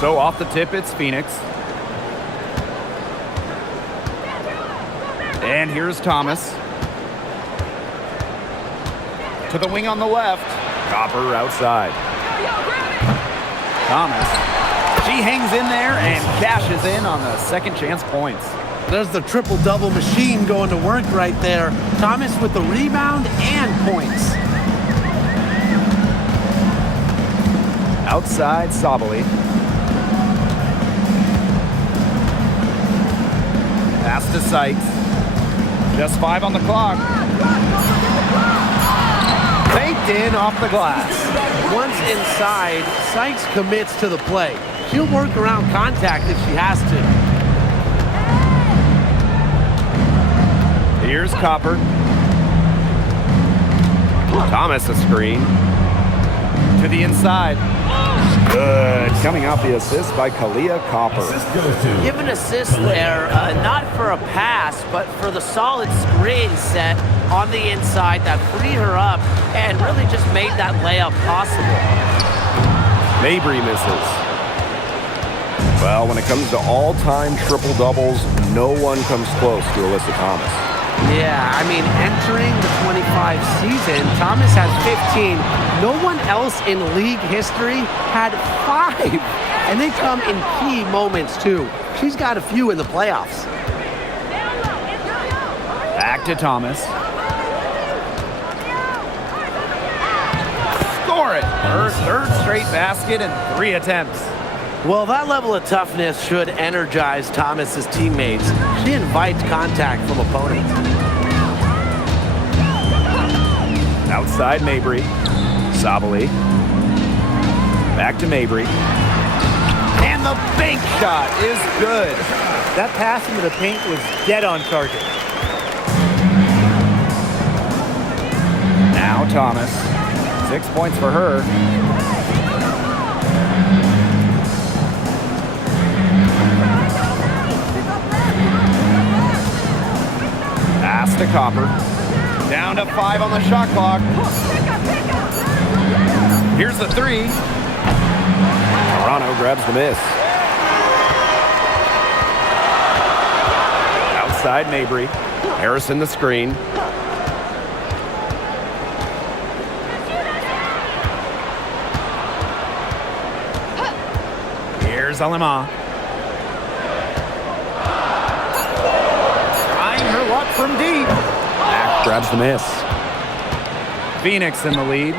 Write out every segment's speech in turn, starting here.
So off the tip, it's Phoenix. And here's Thomas. To the wing on the left. Copper outside. Thomas. She hangs in there and cashes in on the second chance points. There's the triple-double machine going to work right there. Thomas with the rebound and points. Outside, Sabali. Pass to Sykes. Just 5 on the clock. Faked in off the glass. Once inside, Sykes commits to the play. She'll work around contact if she has to. Here's Copper. Thomas a screen. To the inside. Good. Coming off the assist by Kalia Copper. Give an assist there, not for a pass, but for the solid screen set on the inside that freed her up and really just made that layup possible. Mabry misses. Well, when it comes to all-time triple-doubles, no one comes close to Alyssa Thomas. Yeah, I mean, entering the 25 season, Thomas has 15. No one else in league history had 5. And they come in key moments, too. She's got a few in the playoffs. Back to Thomas. Score it! Her third straight basket in 3 attempts. Well, that level of toughness should energize Thomas's teammates. She invites contact from opponents. Outside Mabry. Sabali. Back to Mabry. And the bank shot is good. That pass into the paint was dead on target. Now Thomas. 6 points for her. Pass to Copper. Down to 5 on the shot clock. Here's the 3. Toronto grabs the miss. Outside Mabry. Harrison the screen. Here's Alema. Trying her luck from deep. Mack grabs the miss. Phoenix in the lead.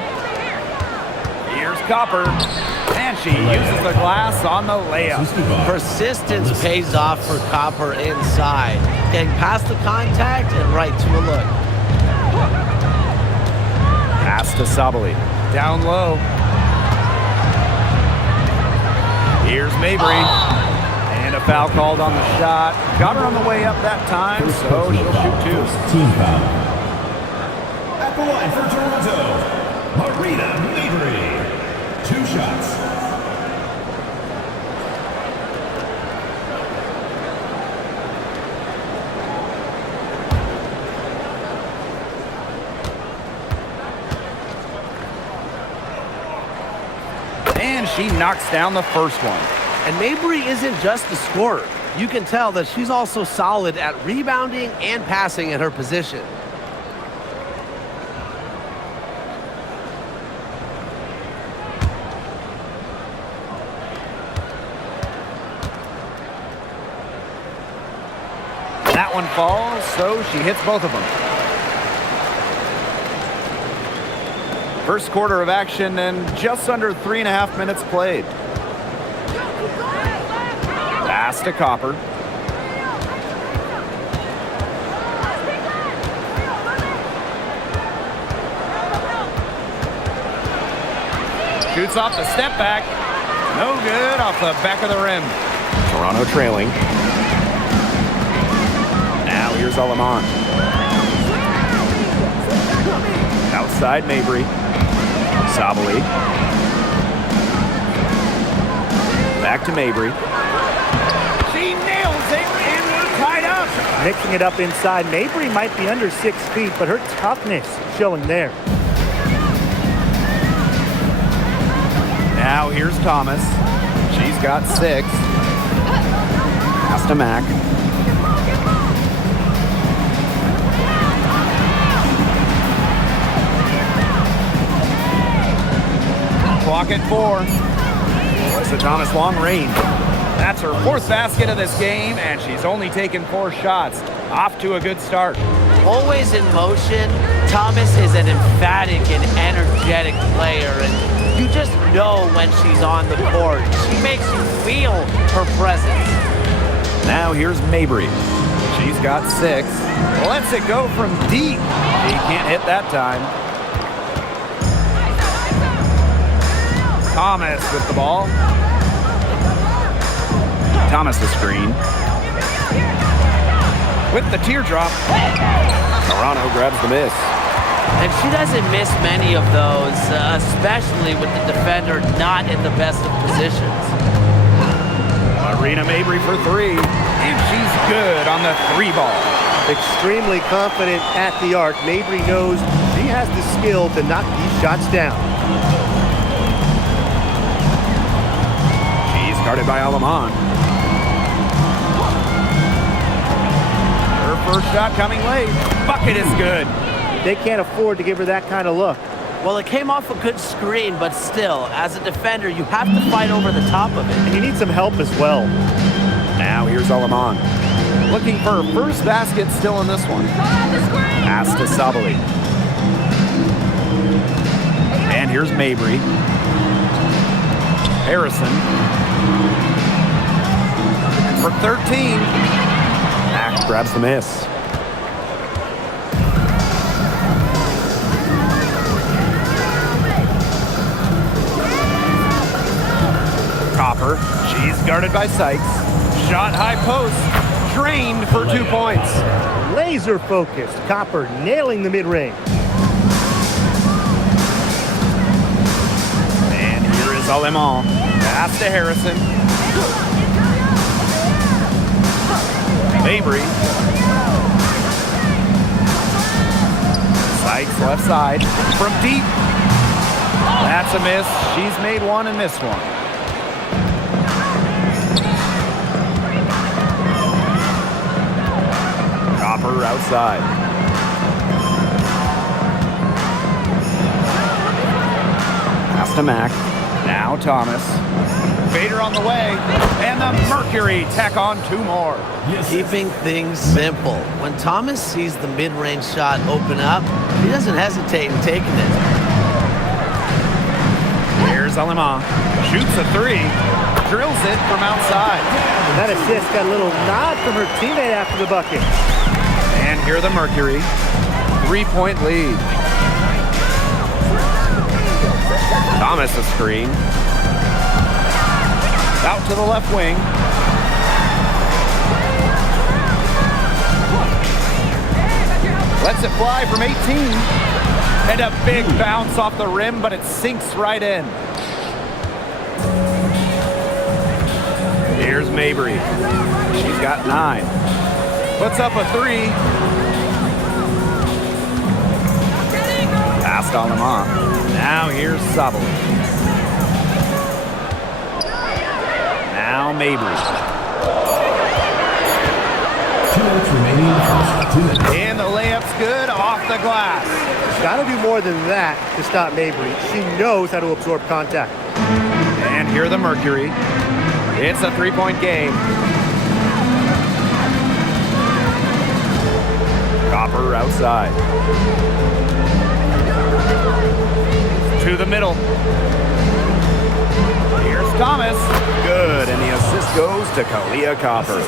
Here's Copper. And she uses the glass on the layup. Persistence pays off for Copper inside. Getting past the contact and right to a look. Pass to Sabali. Down low. Here's Mabry. And a foul called on the shot. Got her on the way up that time, so she'll shoot 2. Team foul. At the line for Toronto, Marina Mabry. 2 shots. And she knocks down the first one. And Mabry isn't just a scorer. You can tell that she's also solid at rebounding and passing at her position. That one falls, so she hits both of them. First quarter of action and just under 3.5 minutes played. Pass to Copper. Shoots off the step back. No good off the back of the rim. Toronto trailing. Now here's Alamont. Outside Mabry. Sabali. Back to Mabry. She nails it, and we're tied up. Mixing it up inside. Mabry might be under 6 feet, but her toughness showing there. Now here's Thomas. She's got 6. Pass to Mack. Clock at 4. Melissa Thomas long range. That's her 4th basket of this game, and she's only taken 4 shots. Off to a good start. Always in motion, Thomas is an emphatic and energetic player, and you just know when she's on the court. She makes you feel her presence. Now here's Mabry. She's got 6. Lets it go from deep. He can't hit that time. Thomas with the ball. Thomas the screen. With the teardrop. Toronto grabs the miss. And she doesn't miss many of those, especially with the defender not in the best of positions. Marina Mabry for 3. And she's good on the 3 ball. Extremely confident at the arc. Mabry knows she has the skill to knock these shots down. She's guarded by Alaman. Her first shot coming late. Bucket is good. They can't afford to give her that kind of look. Well, it came off a good screen, but still, as a defender, you have to fight over the top of it. And you need some help as well. Now here's Alaman. Looking for her first basket still in this one. Pass to Sabali. And here's Mabry. Harrison. For 13. Mack grabs the miss. Copper. She's guarded by Sykes. Shot high post. Drained for 2 points. Laser focused. Copper nailing the mid-range. And here is Alaman. Pass to Harrison. Mabry. Sykes left side. From deep. That's a miss. She's made one and missed one. Copper outside. Pass to Mack. Now Thomas. Vader on the way. And the Mercury tack on 2 more. Keeping things simple. When Thomas sees the mid-range shot open up, he doesn't hesitate in taking it. Here's Alaman. Shoots a 3. Drills it from outside. And that assist got a little nod from her teammate after the bucket. And here the Mercury. 3-point lead. Thomas a screen. Out to the left wing. Lets it fly from 18. And a big bounce off the rim, but it sinks right in. Here's Mabry. She's got 9. Puts up a 3. Passed on them off. Now here's Sabali. Now Mabry. 2 minutes remaining in the first. 2 minutes. And the layup's good off the glass. Got to do more than that to stop Mabry. She knows how to absorb contact. And here the Mercury. It's a 3-point game. Copper outside. To the middle. Here's Thomas. Good, and the assist goes to Kalia Copper.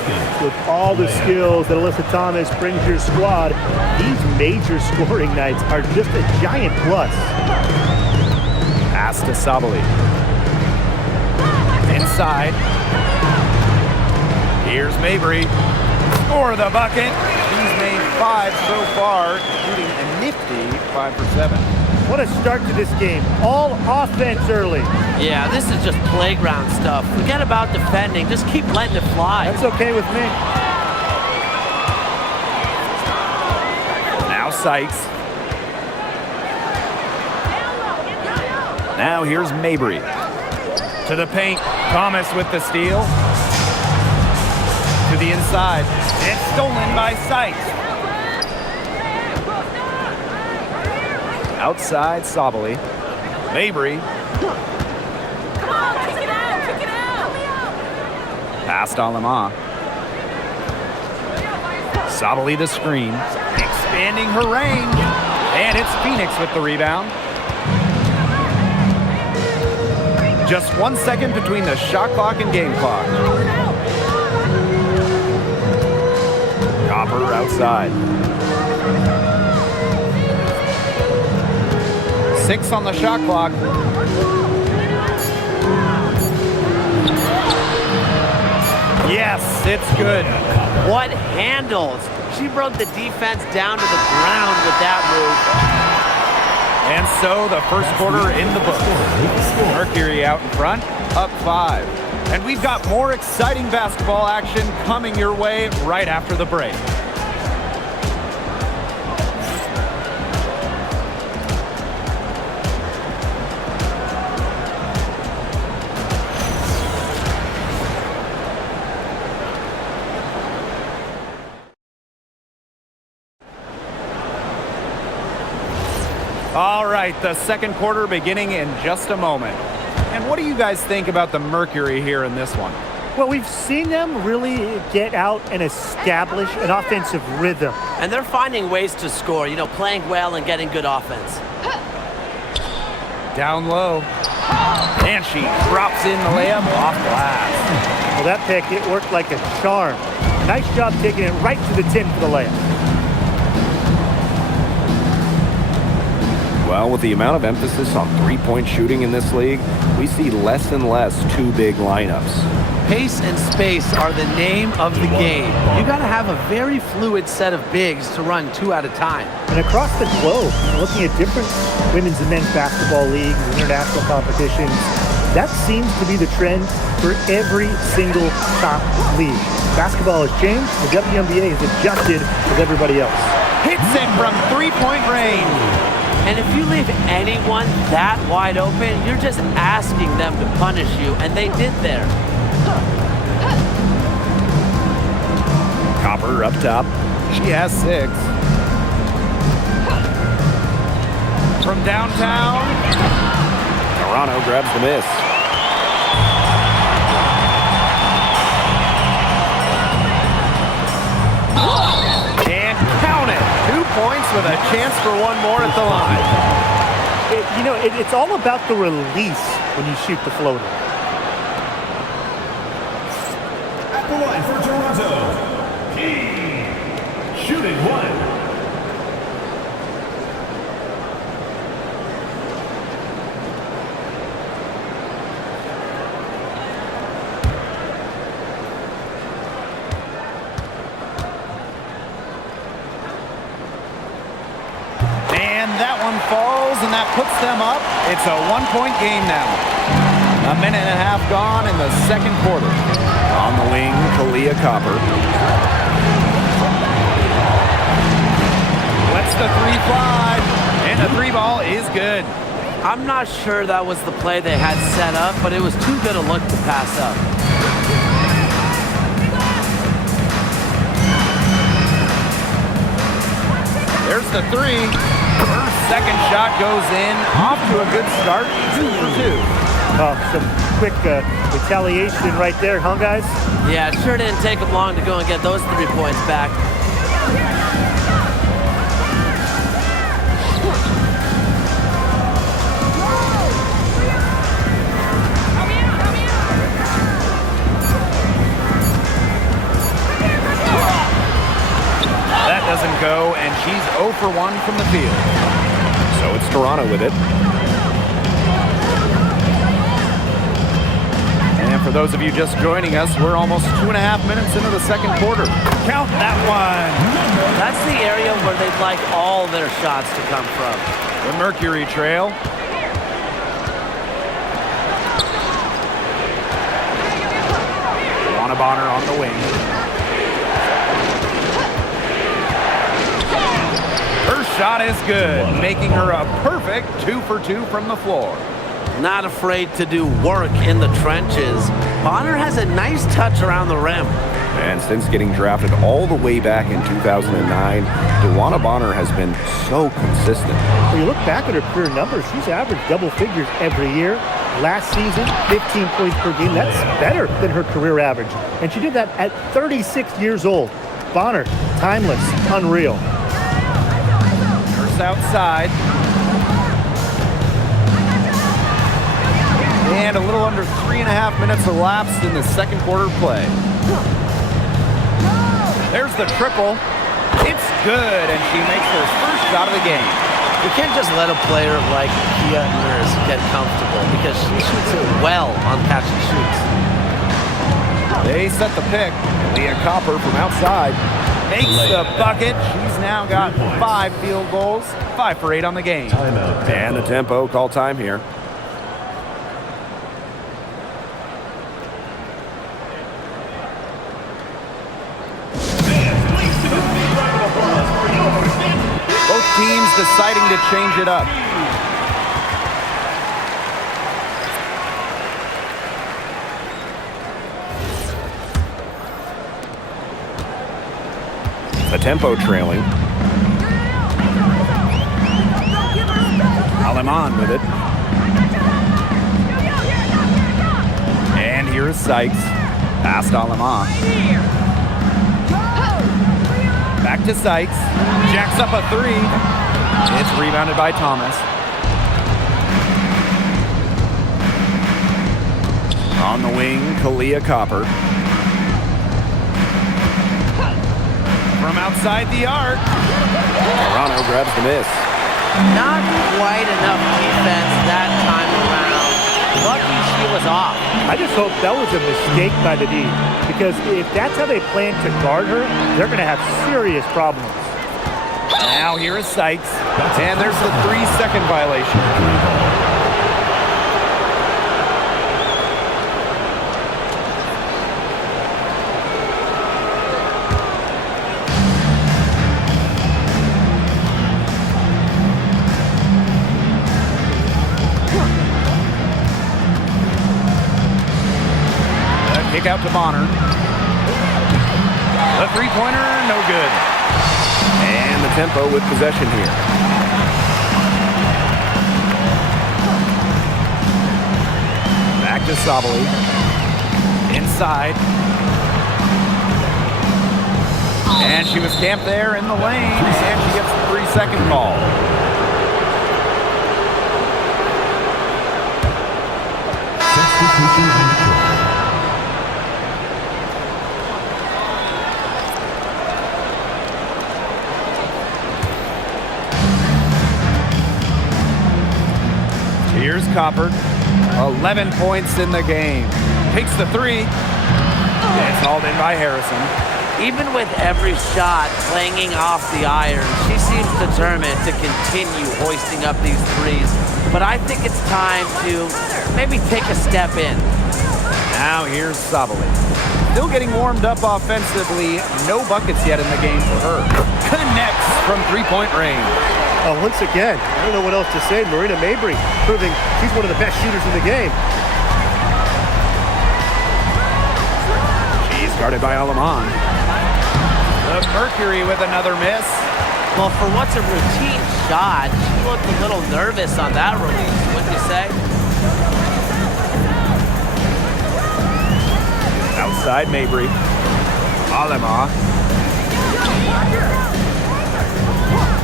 With all the skills that Alyssa Thomas brings to your squad, these major scoring nights are just a giant plus. Pass to Sabali. Inside. Here's Mabry. Score the bucket. She's made 5 so far, shooting a nifty 5 for 7. What a start to this game. All offense early. Yeah, this is just playground stuff. Forget about defending. Just keep letting it fly. That's okay with me. Now Sykes. Now here's Mabry. To the paint. Thomas with the steal. To the inside. It's stolen by Sykes. Outside Sabali. Mabry. Past Alama. Sabali the screen. Expanding her range. And it's Phoenix with the rebound. Just 1 second between the shot clock and game clock. Copper outside. 6 on the shot clock. Yes, it's good. What handles? She brought the defense down to the ground with that move. And so the first quarter in the books. Mercury out in front, up 5. And we've got more exciting basketball action coming your way right after the break. All right, the second quarter beginning in just a moment. And what do you guys think about the Mercury here in this one? Well, we've seen them really get out and establish an offensive rhythm. And they're finding ways to score, playing well and getting good offense. Down low. And she drops in the layup off glass. Well, that pick, it worked like a charm. Nice job taking it right to the tin for the layup. Well, with the amount of emphasis on three-point shooting in this league, we see less and less two big lineups. Pace and space are the name of the game. You got to have a very fluid set of bigs to run 2 at a time. And across the globe, looking at different women's and men's basketball leagues, international competitions, that seems to be the trend for every single top league. Basketball has changed. The WNBA has adjusted with everybody else. Hits it from three-point range. And if you leave anyone that wide open, you're just asking them to punish you, and they did there. Copper up top. She has 6. From downtown. Toronto grabs the miss. And count it. 2 points with a chance for one more at the line. It's all about the release when you shoot the floater. At the line for Toronto, Key. Shooting 1. That one falls, and that puts them up. It's a 1-point game now. A minute and a half gone in the second quarter. On the wing, Kalia Copper. Lets the 3 fly, and the 3 ball is good. I'm not sure that was the play they had set up, but it was too good a look to pass up. There's the 3. Her second shot goes in. Off to a good start. 2 for 2. Some quick retaliation right there, huh, guys? Yeah, it sure didn't take them long to go and get those 3 points back. That doesn't go, and she's 0 for 1 from the field. So it's Toronto with it. And for those of you just joining us, we're almost 2.5 minutes into the second quarter. Count that one. That's the area where they'd like all their shots to come from. The Mercury trail. Bonner on the wing. Her shot is good, making her a perfect 2 for 2 from the floor. not afraid to do work in the trenches. Bonner has a nice touch around the rim. And since getting drafted all the way back in 2009, DeWanna Bonner has been so consistent. When you look back at her career numbers, she's averaged double figures every year. Last season, 15 points per game. That's better than her career average. And she did that at 36 years old. Bonner, timeless, unreal. Nurse outside. And a little under 3.5 minutes elapsed in the second quarter play. There's the triple. It's good, and she makes her first shot of the game. We can't just let a player like Kia Nurse get comfortable because she shoots it well on catch and shoots. They set the pick. Leah Copper from outside makes the bucket. She's now got 5 field goals, 5 for 8 on the game. Timeout. And the tempo call time here. Both teams deciding to change it up. The tempo trailing. Aleman with it. And here's Sykes. Past Aleman. Back to Sykes. Jacks up a 3. It's rebounded by Thomas. On the wing, Kalia Copper. From outside the arc. Toronto grabs the miss. Not quite enough defense that time around. Lucky she was off. I just hope that was a mistake by the D, because if that's how they plan to guard her, they're going to have serious problems. Now here is Sykes. And there's the 3-second violation. Kick out to Bonner. The three-pointer, no good. And the tempo with possession here. Back to Sabali. Inside. And she was camped there in the lane, and she gets the 3-second call. Substitution on the court. Here's Copper. 11 points in the game. Takes the 3. It's hauled in by Harrison. Even with every shot clanging off the iron, she seems determined to continue hoisting up these threes. But I think it's time to maybe take a step in. Now here's Sabali. Still getting warmed up offensively. No buckets yet in the game for her. Connects from 3-point range. Once again, I don't know what else to say. Marina Mabry proving she's one of the best shooters in the game. She's guarded by Aleman. The Mercury with another miss. Well, for what's a routine shot, she looked a little nervous on that release, wouldn't you say? Outside Mabry. Aleman.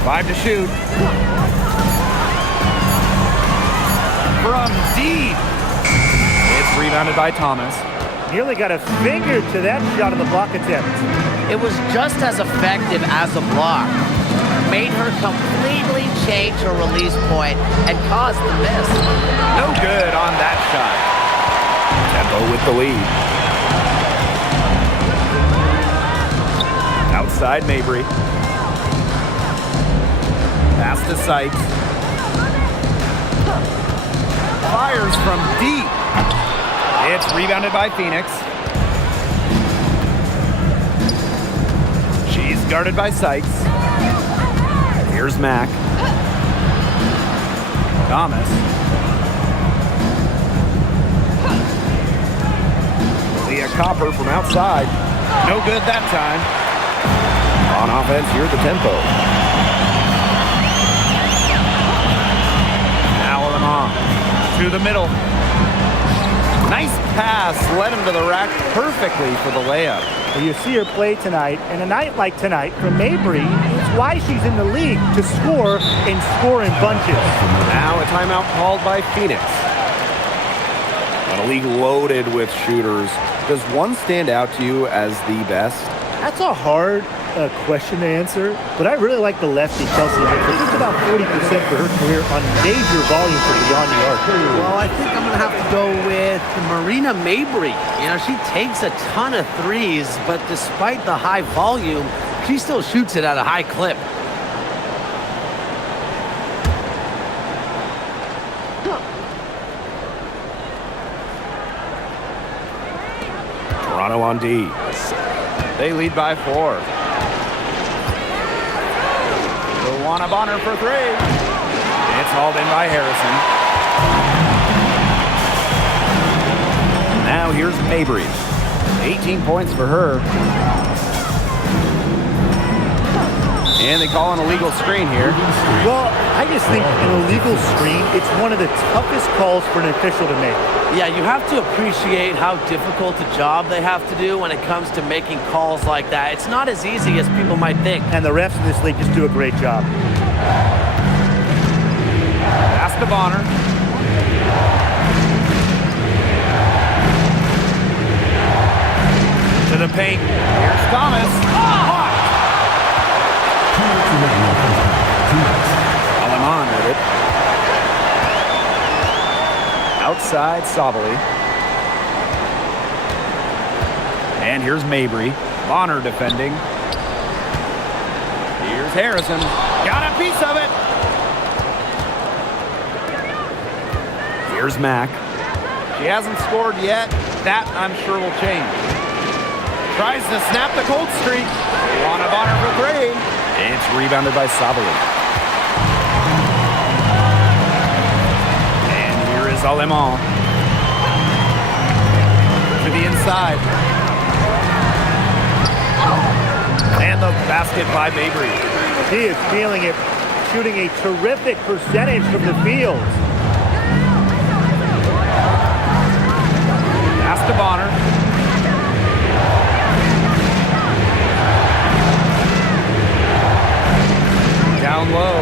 5 to shoot. From deep. It's rebounded by Thomas. Nearly got a finger to that shot on the block attempt. It was just as effective as a block. Made her completely change her release point and caused the miss. No good on that shot. Tempo with the lead. Outside Mabry. Pass to Sykes. Fires from deep. It's rebounded by Phoenix. She's guarded by Sykes. Here's Mack. Thomas. Copper from outside. No good that time. On offense, here's the tempo. Now Lamont to the middle. Nice pass, led him to the rack perfectly for the layup. Well, you see her play tonight, and a night like tonight from Mabry, it's why she's in the league, to score and score in bunches. Now a timeout called by Phoenix. A league loaded with shooters. Does one stand out to you as the best? That's a hard question to answer, but I really like the lefty Chelsea Mitchell. Just about 40% for her career on major volume for beyond the arc. Well, I think I'm going to have to go with Marina Mabry. You know, she takes a ton of threes, but despite the high volume, she still shoots it at a high clip. Toronto on D. They lead by 4. Luana Bonner for 3. It's hauled in by Harrison. Now here's Mabry. 18 points for her. And they call an illegal screen here. Well, I just think an illegal screen, it's one of the toughest calls for an official to make. Yeah, you have to appreciate how difficult a job they have to do when it comes to making calls like that. It's not as easy as people might think. And the refs in this league just do a great job. Pass to Bonner. To the paint. Here's Thomas. Alemán with it. Outside Sabali. And here's Mabry. Bonner defending. Here's Harrison. Got a piece of it. Here's Mack. She hasn't scored yet. That, I'm sure, will change. Tries to snap the cold streak. Luana Bonner for 3. It's rebounded by Sabali. And here is Alemán. To the inside. And the basket by Mabry. He is feeling it, shooting a terrific percentage from the field. Pass to Bonner. Down low.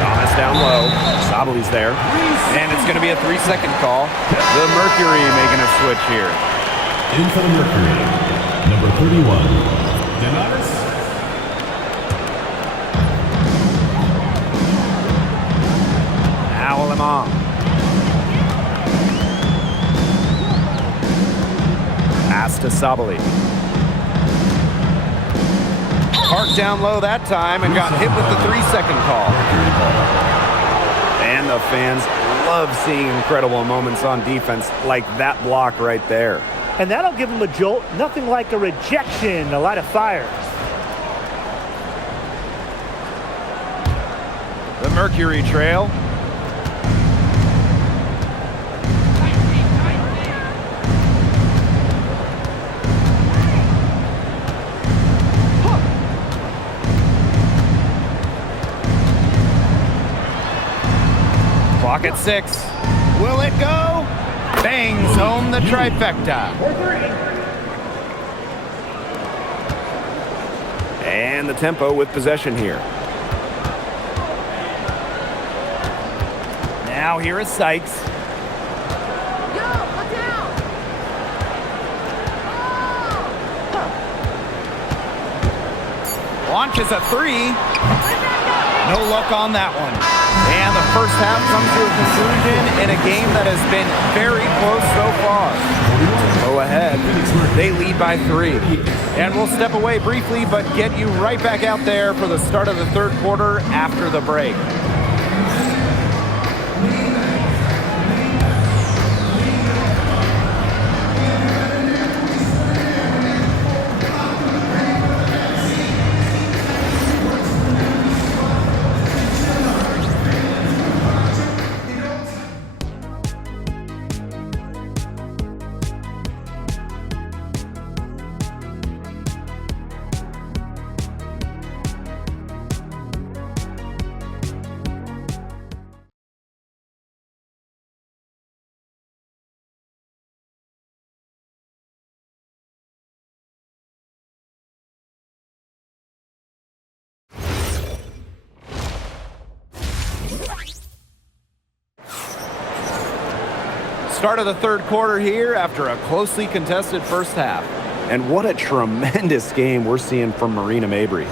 Thomas down low. Sabali's there. And it's going to be a 3-second call. The Mercury making a switch here. In for the Mercury, number 31, Dennis. Now Alemán. Pass to Sabali. Parked down low that time and got hit with the 3-second call. And the fans love seeing incredible moments on defense like that block right there. And that'll give him a jolt. Nothing like a rejection, a light of fire. The Mercury trail. Clock at 6. Will it go? Bangs home the trifecta. And the tempo with possession here. Now here is Sykes. Launches a 3. No luck on that one. And the first half comes to a conclusion in a game that has been very close so far. Go ahead. They lead by 3. And we'll step away briefly, but get you right back out there for the start of the third quarter after the break. Start of the third quarter here after a closely contested first half. And what a tremendous game we're seeing from Marina Mabry.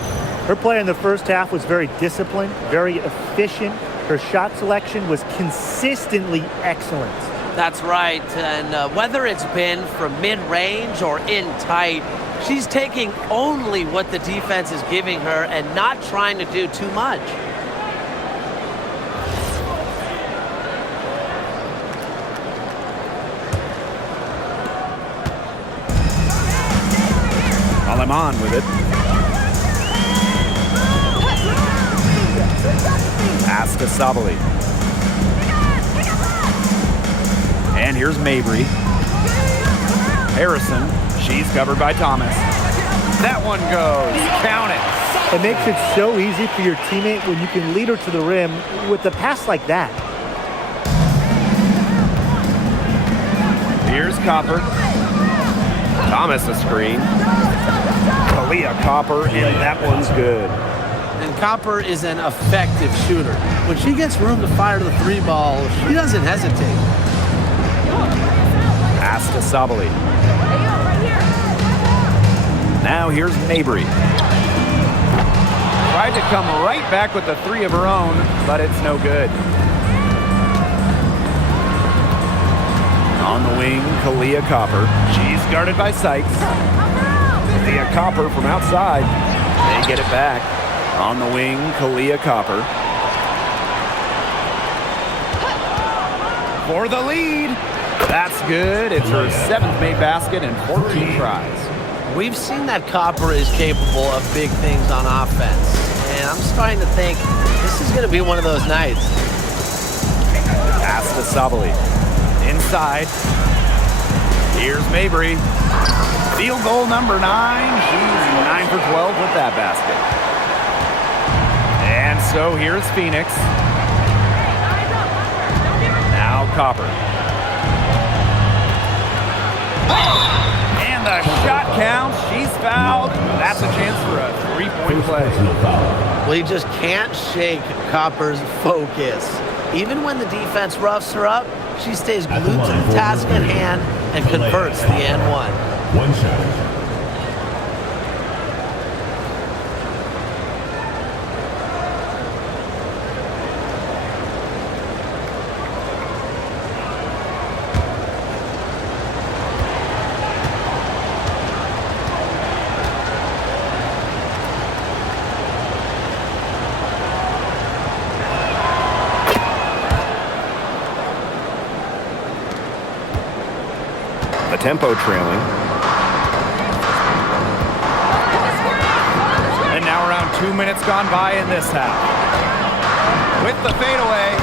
Her play in the first half was very disciplined, very efficient. Her shot selection was consistently excellent. That's right, and whether it's been from mid-range or in tight, she's taking only what the defense is giving her and not trying to do too much. Aleman with it. Pass to Sabali. And here's Mabry. Harrison, she's covered by Thomas. That one goes. Count it. It makes it so easy for your teammate when you can lead her to the rim with a pass like that. Here's Copper. Thomas a screen. Kalia Copper, and that one's good. And Copper is an effective shooter. When she gets room to fire the three ball, she doesn't hesitate. Pass to Sabali. Now here's Mabry. Tried to come right back with the three of her own, but it's no good. On the wing, Kalia Copper. She's guarded by Sykes. Kalia Copper from outside. They get it back. On the wing, Kalia Copper. For the lead. That's good. It's her 7th made basket and 14 tries. We've seen that Copper is capable of big things on offense, and I'm starting to think this is going to be one of those nights. Pass to Sabali. Inside. Here's Mabry. Field goal number 9. She's 9 for 12 with that basket. And so here's Phoenix. Now Copper. And the shot counts. She's fouled. That's a chance for a 3-point play. Well, you just can't shake Copper's focus. Even when the defense roughs her up, she stays glued to the task at hand and converts the N1. One shot. The tempo trailing. And now around 2 minutes gone by in this half. With the fadeaway.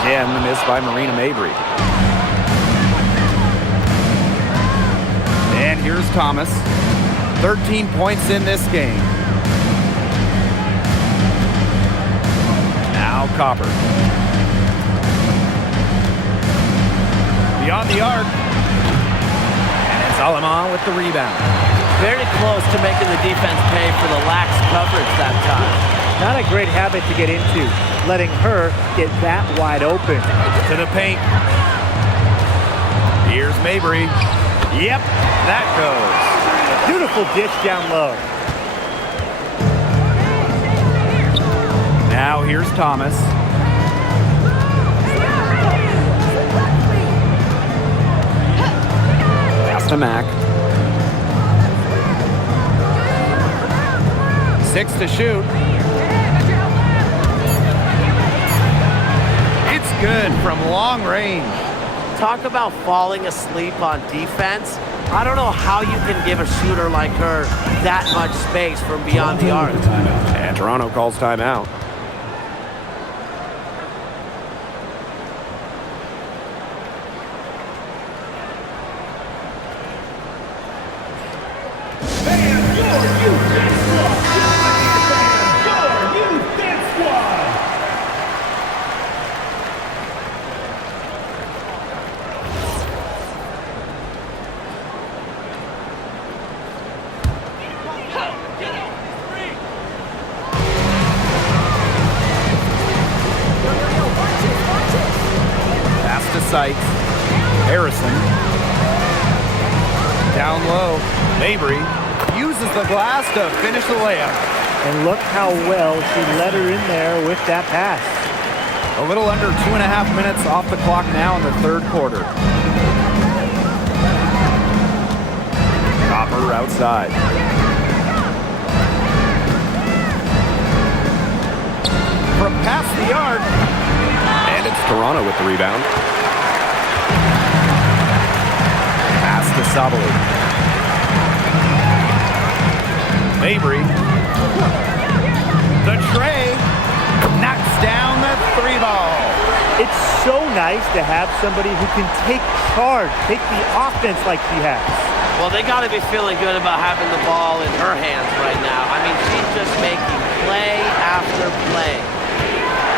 Again, the miss by Marina Mabry. And here's Thomas. 13 points in this game. Now Copper. Beyond the arc. Aleman with the rebound. Very close to making the defense pay for the lax coverage that time. Not a great habit to get into, letting her get that wide open. To the paint. Here's Mabry. Yep, that goes. Beautiful dish down low. Now here's Thomas. To Mac. 6 to shoot. It's good from long range. Talk about falling asleep on defense. I don't know how you can give a shooter like her that much space from beyond the arc. And Toronto calls timeout. Sykes. Harrison. Down low. Mabry uses the glass to finish the layup. And look how well she led her in there with that pass. A little under 2.5 minutes off the clock now in the third quarter. Copper outside. From past the arc. And it's Toronto with the rebound. Pass to Sabali. Mabry. The tray. Knocks down the 3-ball. It's so nice to have somebody who can take charge, take the offense like she has. Well, they got to be feeling good about having the ball in her hands right now. I mean, she's just making play after play.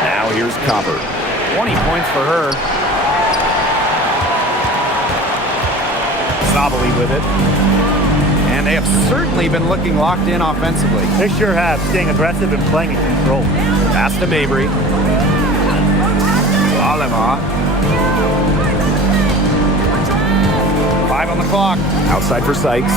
Now here's Copper. 20 points for her. Sabali with it. And they have certainly been looking locked in offensively. They sure have, staying aggressive and playing in control. Pass to Mabry. Alema. 5 on the clock. Outside for Sykes.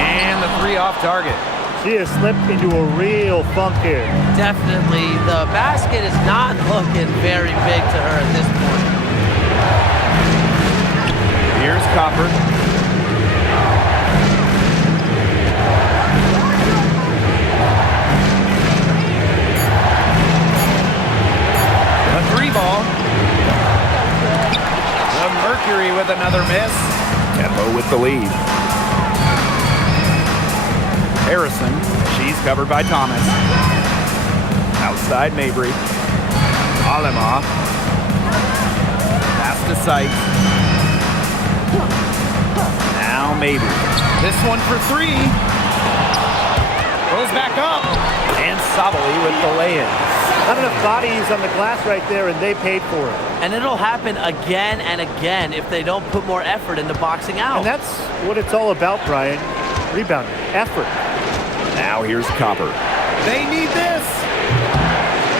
And the 3 off target. She has slipped into a real funk here. Definitely, the basket is not looking very big to her at this point. Here's Copper. The 3-ball. The Mercury with another miss. Tempo with the lead. Harrison, she's covered by Thomas. Outside Mabry. Alema. Pass to Sykes. Now Mabry. This one for 3. Goes back up. And Sabali with the lay-in. Not enough bodies on the glass right there, and they paid for it. And it'll happen again and again if they don't put more effort into boxing out. And that's what it's all about, Brian. Rebounding, effort. Now here's Copper. They need this.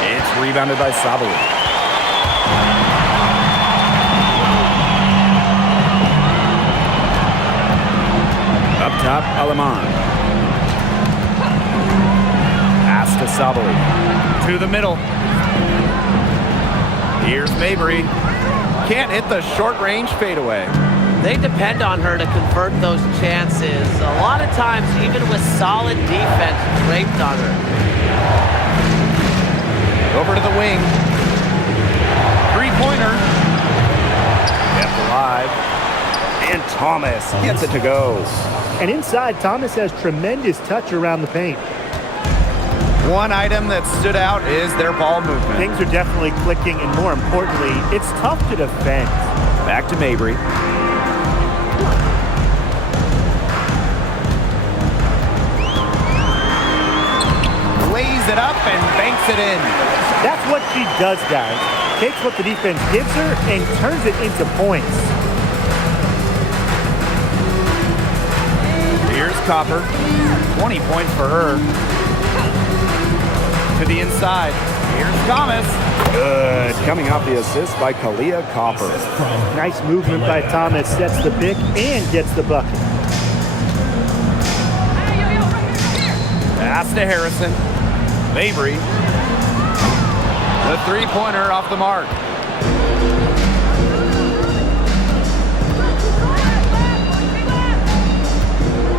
It's rebounded by Sabali. Up top, Aleman. Pass to Sabali. To the middle. Here's Mabry. Can't hit the short-range fadeaway. They depend on her to convert those chances. A lot of times, even with solid defense draped on her. Over to the wing. 3-pointer. Kept alive. And Thomas gets it to go. And inside, Thomas has tremendous touch around the paint. One item that stood out is their ball movement. Things are definitely clicking, and more importantly, it's tough to defend. Back to Mabry. Lays it up and banks it in. That's what she does, guys. Takes what the defense gives her and turns it into points. Here's Copper. 20 points for her. To the inside. Here's Thomas. Good. Coming off the assist by Kalia Copper. Nice movement by Thomas. Sets the pick and gets the bucket. Pass to Harrison. Mabry. The 3-pointer off the mark.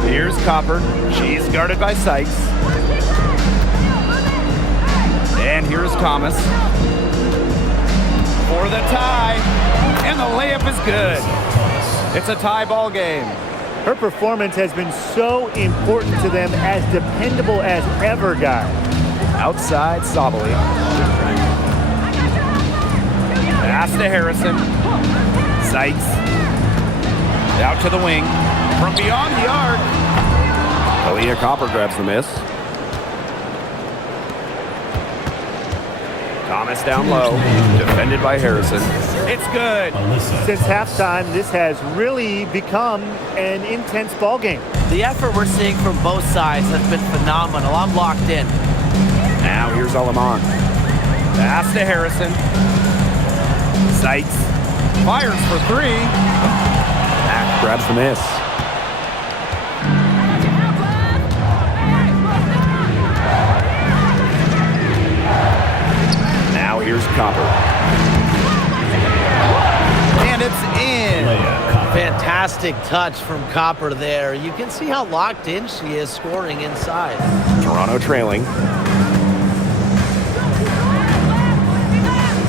Here's Copper. She's guarded by Sykes. And here's Thomas. For the tie. And the layup is good. It's a tie ball game. Her performance has been so important to them, as dependable as ever, guys. Outside Sabali. Pass to Harrison. Sykes. Out to the wing. From beyond the arc. Kalia Copper grabs the miss. Thomas down low. Defended by Harrison. It's good. Since halftime, this has really become an intense ball game. The effort we're seeing from both sides has been phenomenal. I'm locked in. Now here's Aleman. Pass to Harrison. Sykes. Fires for three. Mack grabs the miss. Now here's Copper. And it's in. Fantastic touch from Copper there. You can see how locked in she is scoring inside. Toronto trailing.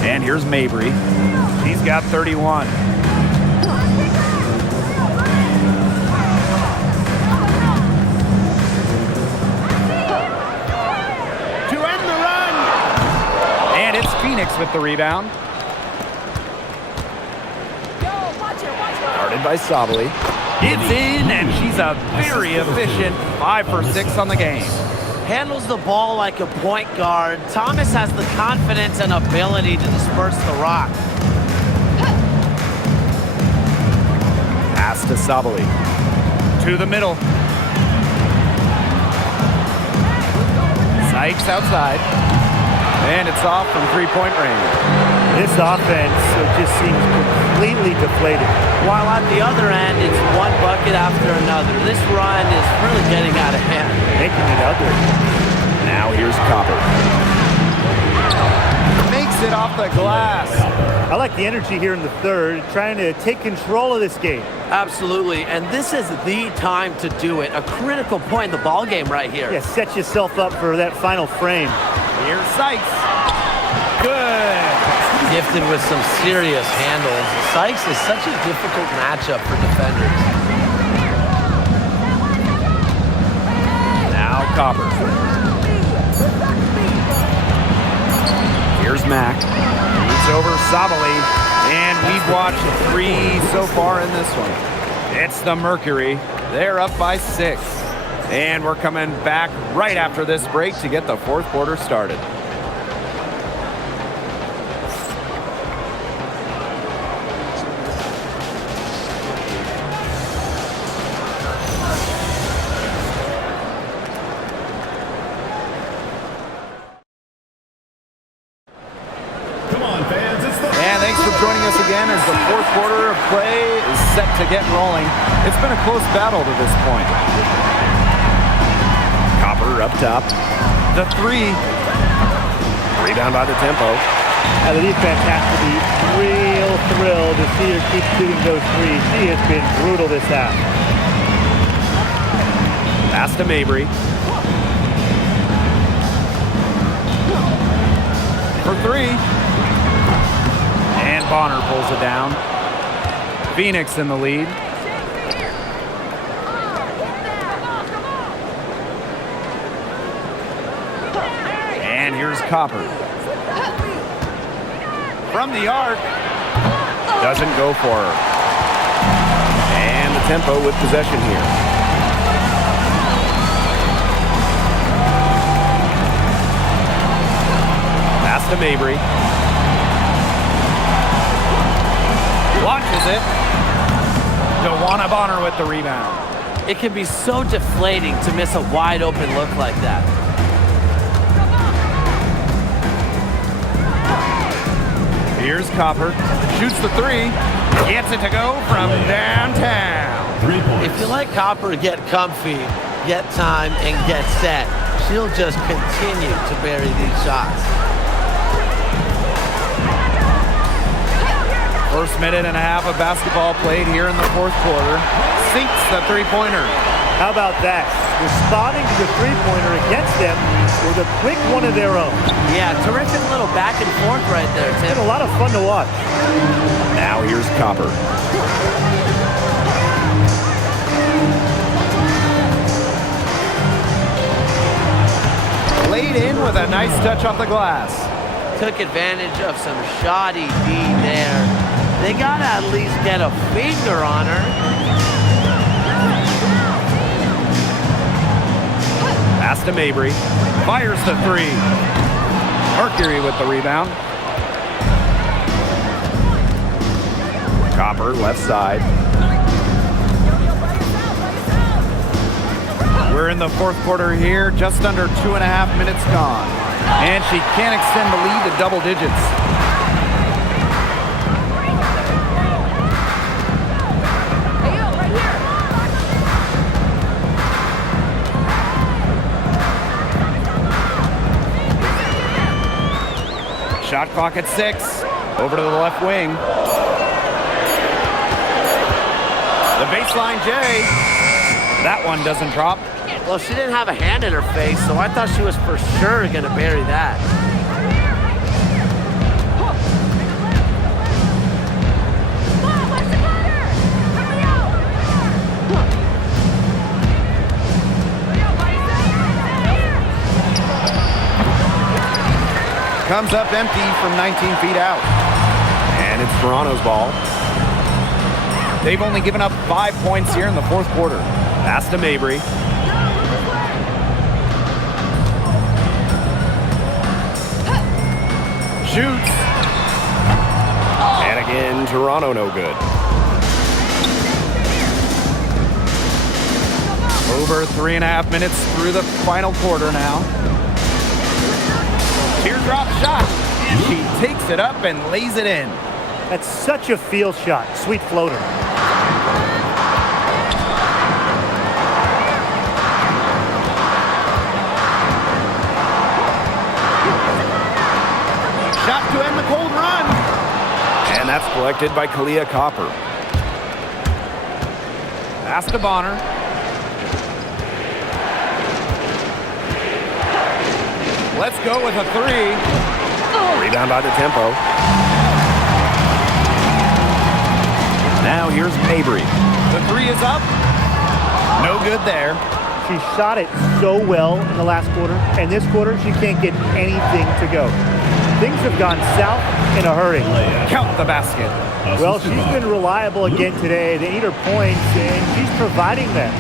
And here's Mabry. He's got 31. To end the run. And it's Phoenix with the rebound. Guarded by Sabali. It's in, and she's a very efficient 5 for 6 on the game. Handles the ball like a point guard. Thomas has the confidence and ability to disperse the rock. Pass to Sabali. To the middle. Sykes outside. And it's off from three-point range. This offense just seems completely deflated. While at the other end, it's one bucket after another. This run is really getting out of hand. Making it ugly. Now here's Copper. Makes it off the glass. I like the energy here in the third, trying to take control of this game. Absolutely, and this is the time to do it. A critical point in the ball game right here. Yeah, set yourself up for that final frame. Here's Sykes. Good. Gifted with some serious handles. Sykes is such a difficult matchup for defenders. Now Copper. Here's Mack. It's over Sabali. And we've watched 3 so far in this one. It's the Mercury. They're up by 6. And we're coming back right after this break to get the fourth quarter started. Come on, fans. It's the And thanks for joining us again as the fourth quarter of play is set to get rolling. It's been a close battle to this point. Copper up top. The 3. Rebound by the tempo. Now the defense has to be real thrilled to see her keep shooting those threes. She has been brutal this half. Pass to Mabry. For 3. And Bonner pulls it down. Phoenix in the lead. And here's Copper. From the arc. Doesn't go for her. And the tempo with possession here. Pass to Mabry. Launches it. Joanna Bonner with the rebound. It can be so deflating to miss a wide open look like that. Here's Copper. Shoots the 3. Gets it to go from downtown. 3 points. If you let Copper get comfy, get time, and get set, she'll just continue to bury these shots. First minute and a half of basketball played here in the fourth quarter. Sinks the three-pointer. How about that? Responding to the three-pointer against them with a quick one of their own. Yeah, terrific little back and forth right there, It's Tim. been a lot of fun to watch. Now here's Copper. Laid in with a nice touch off the glass. Took advantage of some shoddy D there. They gotta at least get a finger on her. Pass to Mabry. Fires the 3. Mercury with the rebound. Copper left side. We're in the fourth quarter here, just under 2.5 minutes gone. And she can't extend the lead to double digits. Shot clock at 6. Over to the left wing. The baseline J. That one doesn't drop. Well, she didn't have a hand in her face, so I thought she was for sure going to bury that. Comes up empty from 19 feet out. And it's Toronto's ball. They've only given up 5 points here in the fourth quarter. Pass to Mabry. Shoots. And again, Toronto no good. Over 3.5 minutes through the final quarter now. Teardrop shot. She takes it up and lays it in. That's such a field shot. Sweet floater. Shot to end the cold run. And that's collected by Kalia Copper. Pass to Bonner. Let's go with a 3. Rebound by the Tempo. Now here's Mabry. The 3 is up. No good there. She shot it so well in the last quarter, and this quarter she can't get anything to go. Things have gone south in a hurry. Count the basket. Well, she's been reliable again today. They need her points, and she's providing them.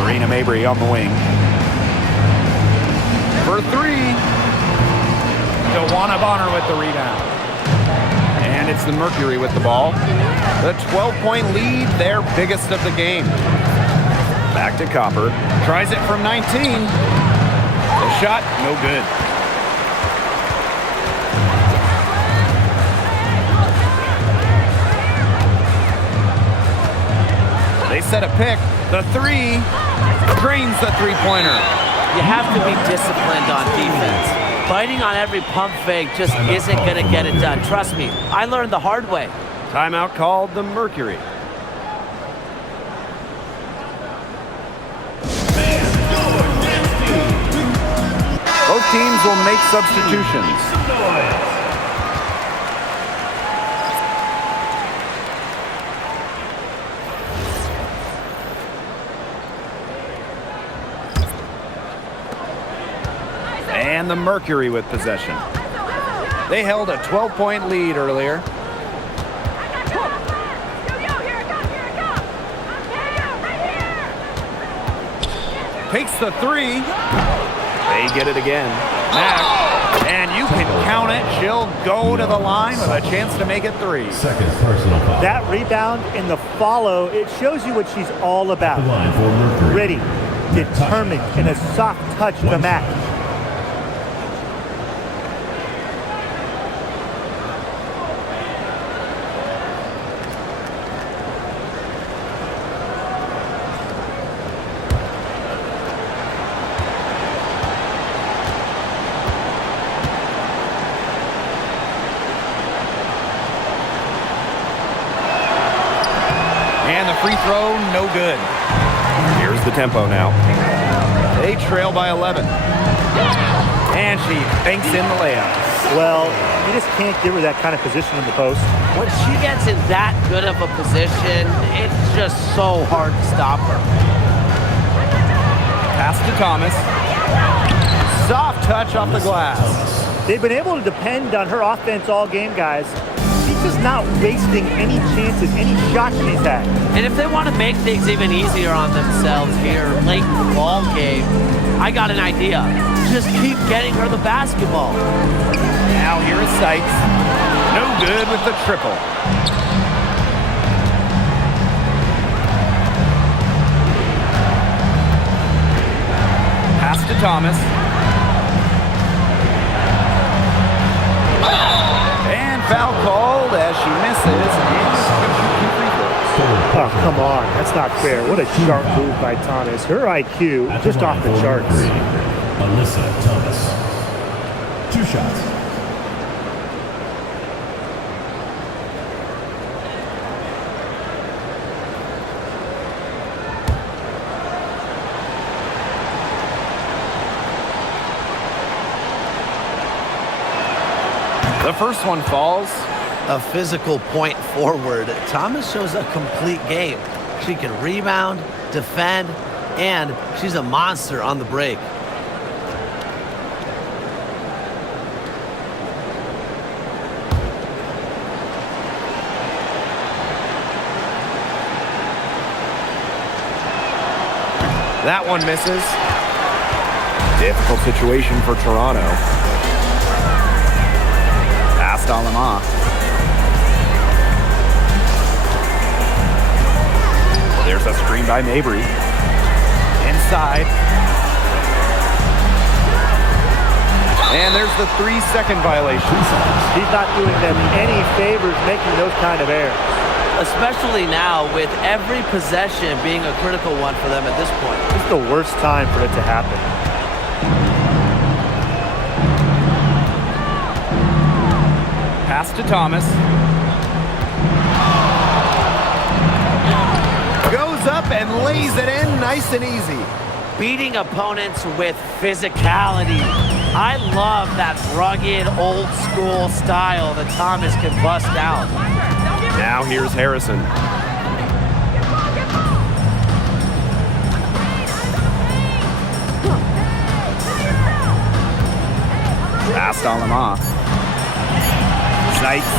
Marina Mabry on the wing. For 3. Dewana Bonner with the rebound. And it's the Mercury with the ball. The 12-point lead, their biggest of the game. Back to Copper. Tries it from 19. The shot, no good. They set a pick. The 3 drains the three-pointer. You have to be disciplined on defense. Biting on every pump fake just isn't going to get it done. Trust me, I learned the hard way. Timeout called the Mercury. Both teams will make substitutions. And the Mercury with possession. They held a 12-point lead earlier. Takes the 3. They get it again. Mack, and you can count it. She'll go to the line with a chance to make it 3. Second personal foul. That rebound and the follow, it shows you what she's all about. The line for Mercury. Ready, determined, and a soft touch to Mack. And the free throw, no good. Here's the Tempo now. They trail by 11. And she banks in the layup. Well, you just can't give her that kind of position in the post. When she gets in that good of a position, it's just so hard to stop her. Pass to Thomas. Soft touch off the glass. They've been able to depend on her offense all game, guys. She's just not wasting any chances, any shots she's had. And if they want to make things even easier on themselves here late in the ball game, I got an idea. Just keep getting her the basketball. Now here is Sykes. No good with the triple. Pass to Thomas. And foul called as she misses. And free throws. Oh, come on. That's not fair. What a sharp move by Thomas. Her IQ just off the charts. Alyssa Thomas. 2 shots. The first one falls. A physical point forward. Thomas shows a complete game. She can rebound, defend, and she's a monster on the break. That one misses. Difficult situation for Toronto. Past Alama. There's a screen by Mabry. Inside. And there's the 3-second violation. She's not doing them any favors making those kind of errors. Especially now with every possession being a critical one for them at this point. It's the worst time for it to happen. Pass to Thomas. Goes up and lays it in nice and easy. Beating opponents with physicality. I love that rugged, old school style that Thomas can bust out. Now here's Harrison. Past Alama. Sykes.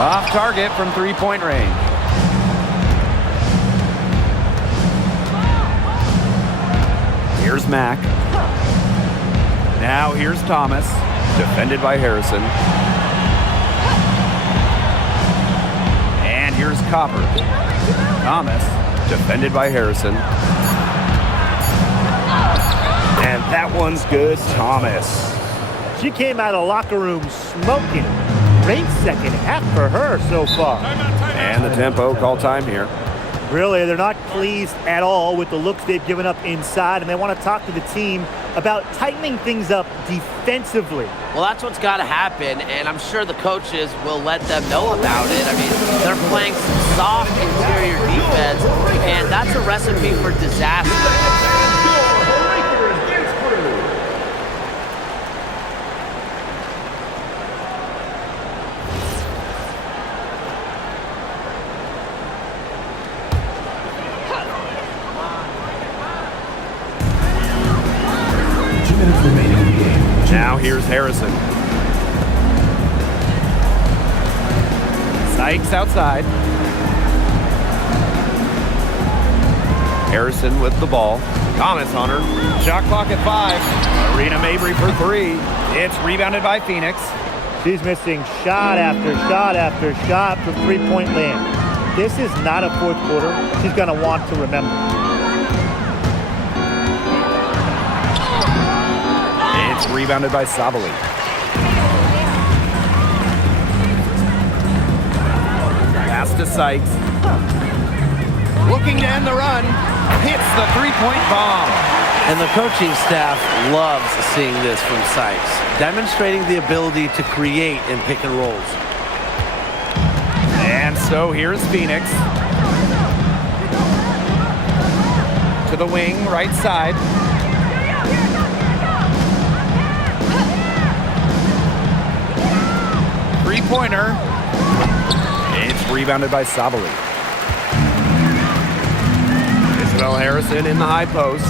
Off target from 3-point range. Here's Mack. Now here's Thomas. Defended by Harrison. And here's Copper. Thomas. Defended by Harrison. And that one's good. Thomas. She came out of the locker room smoking. Great second half for her so far. And the tempo, call time here. Really, they're not pleased at all with the looks they've given up inside, and they want to talk to the team about tightening things up defensively. Well, that's what's got to happen, and I'm sure the coaches will let them know about it. I mean, they're playing some soft interior defense, and that's a recipe for disaster. 2 minutes remaining in the game. Now here's Harrison. Sykes outside. Harrison with the ball. Thomas on her. Shot clock at 5. Arena Mabry for 3. It's rebounded by Phoenix. She's missing shot after shot after shot from three-point land. This is not a fourth quarter she's going to want to remember. It's rebounded by Sabali. Pass to Sykes. Looking to end the run. Hits the 3-point bomb. And the coaching staff loves seeing this from Sykes, demonstrating the ability to create in pick and rolls. And so here's Phoenix. To the wing, right side. Three-pointer. It's rebounded by Sabali. Isabel Harrison in the high post.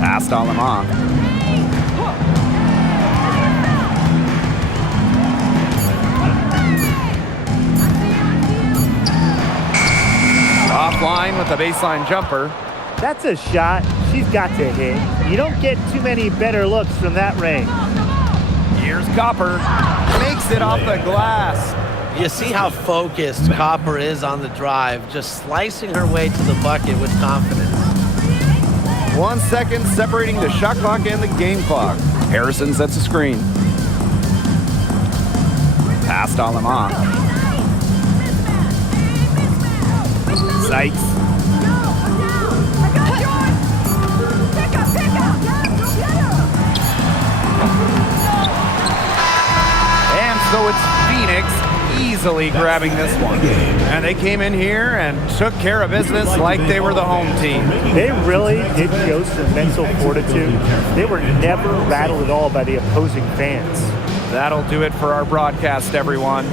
Past Alama. Offline with a baseline jumper. That's a shot she's got to hit. You don't get too many better looks from that range. Here's Copper. Makes it off the glass. You see how focused Copper is on the drive, just slicing her way to the bucket with confidence. 1 second separating the shot clock and the game clock. Harrison sets a screen. Passed on them off. Sykes. And so it's Phoenix easily grabbing this one. And they came in here and took care of business like they were the home team. They really did show some mental fortitude. They were never rattled at all by the opposing fans. That'll do it for our broadcast, everyone.